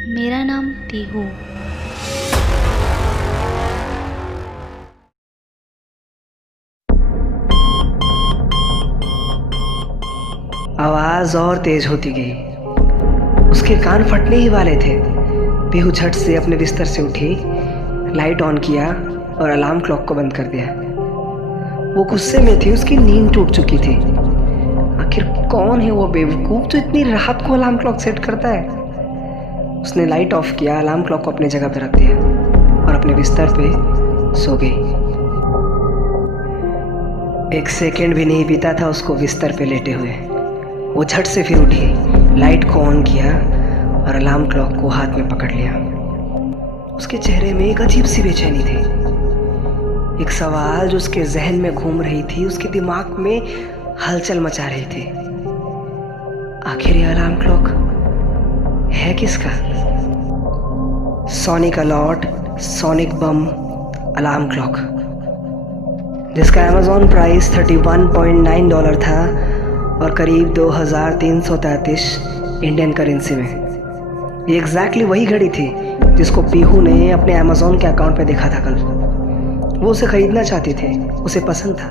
मेरा नाम पीहू। आवाज और तेज होती गई। उसके कान फटने ही वाले थे। पीहू झट से अपने बिस्तर से उठी, लाइट ऑन किया और अलार्म क्लॉक को बंद कर दिया। वो गुस्से में थी, उसकी नींद टूट चुकी थी। आखिर कौन है वो बेवकूफ जो इतनी रात को अलार्म क्लॉक सेट करता है। उसने लाइट ऑफ किया, अलार्म क्लॉक को अपनी जगह पर रख दिया और अपने बिस्तर पे सो गई। एक सेकंड भी नहीं बीता था उसको बिस्तर पे लेटे हुए। वो झट से फिर उठी, लाइट को ऑन किया और अलार्म क्लॉक को हाथ में पकड़ लिया। उसके चेहरे में एक अजीब सी बेचैनी थी। एक सवाल जो उसके जहन में घूम रही थी, उसके दिमाग में हलचल मचा रही थी। आखिर ये अलार्म क्लॉक है किसका? सोनिक अलॉट सोनिक बम अलार्म क्लॉक, जिसका अमेज़ॉन प्राइस $31.9 था और करीब 2333 इंडियन करेंसी में। ये एग्जैक्टली वही घड़ी थी जिसको पीहू ने अपने अमेज़ॉन के अकाउंट पे देखा था कल। वो उसे खरीदना चाहती थी, उसे पसंद था,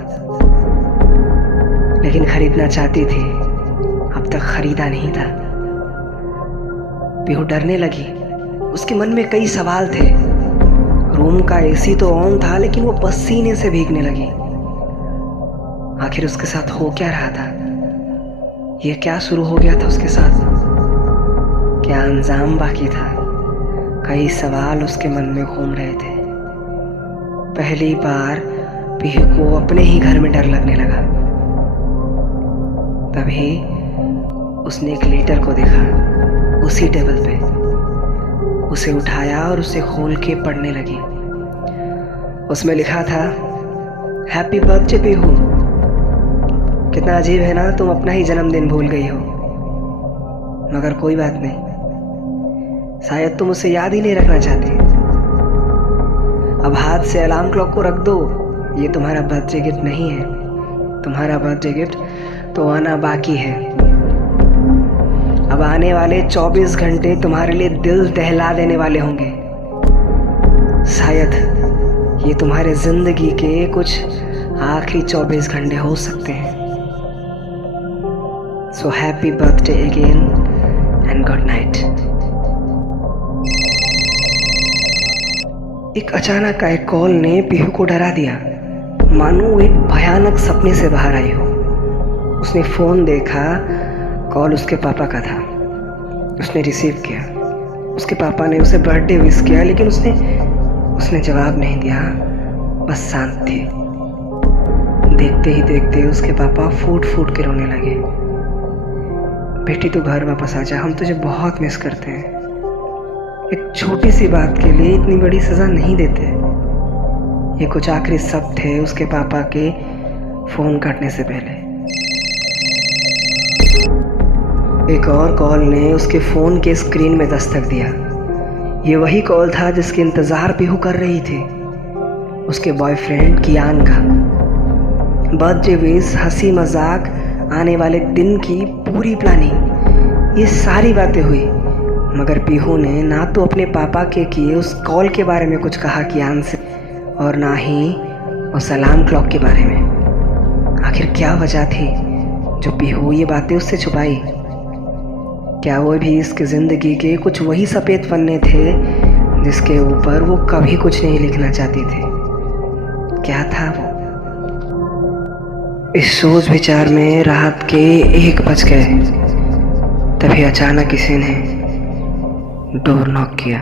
लेकिन खरीदना चाहती थी, अब तक खरीदा नहीं था। पीहू डरने लगी। उसके मन में कई सवाल थे। रूम का एसी तो ऑन था, लेकिन वो पसीने से भीगने लगी। आखिर उसके साथ हो क्या रहा था? ये क्या शुरू हो गया था उसके साथ? क्या अंजाम बाकी था? कई सवाल उसके मन में घूम रहे थे। पहली बार पीहू को अपने ही घर में डर लगने लगा। तभी उसने एक लेटर को देखा उसी टेबल पे। उसे उठाया और उसे खोल के पढ़ने लगी। उसमें लिखा था, हैप्पी बर्थडे पीहू। कितना अजीब है ना, तुम अपना ही जन्मदिन भूल गई हो। मगर कोई बात नहीं, शायद तुम उसे याद ही नहीं रखना चाहती। अब हाथ से अलार्म क्लॉक को रख दो। ये तुम्हारा बर्थडे गिफ्ट नहीं है। तुम्हारा बर्थडे गिफ्ट तो आना बाकी है। अब आने वाले 24 घंटे तुम्हारे लिए दिल दहला देने वाले होंगे। शायद ये तुम्हारे जिंदगी के कुछ आखिरी 24 घंटे हो सकते हैं। So happy birthday again and good night. एक अचानक का एक कॉल ने पीहू को डरा दिया, मानो वो एक भयानक सपने से बाहर आई हो। उसने फोन देखा, कॉल उसके पापा का था। उसने रिसीव किया। उसके पापा ने उसे बर्थडे विश किया, लेकिन उसने जवाब नहीं दिया, बस शांत थी। देखते ही देखते उसके पापा फूट फूट के रोने लगे। बेटी तू घर वापस आ जा, हम तुझे बहुत मिस करते हैं। एक छोटी सी बात के लिए इतनी बड़ी सजा नहीं देते। ये कुछ आखिरी शब्द थे उसके पापा के फोन कटने से पहले। एक और कॉल ने उसके फोन के स्क्रीन में दस्तक दिया। ये वही कॉल था जिसके इंतजार पीहू कर रही थी, उसके बॉयफ्रेंड कियान का। बर्थडे विश, हंसी मजाक, आने वाले दिन की पूरी प्लानिंग, ये सारी बातें हुई। मगर पीहू ने ना तो अपने पापा के किए उस कॉल के बारे में कुछ कहा कियान से, और ना ही उस अलार्म क्लॉक के बारे में। आखिर क्या वजह थी जो पीहू ये बातें उससे छुपाई? क्या वो भी इसकी जिंदगी के कुछ वही सफ़ेद पन्ने थे जिसके ऊपर वो कभी कुछ नहीं लिखना चाहती थी? क्या था वो? इस सोच विचार में रात के 1 बज गए। तभी अचानक किसी ने डोर नॉक किया।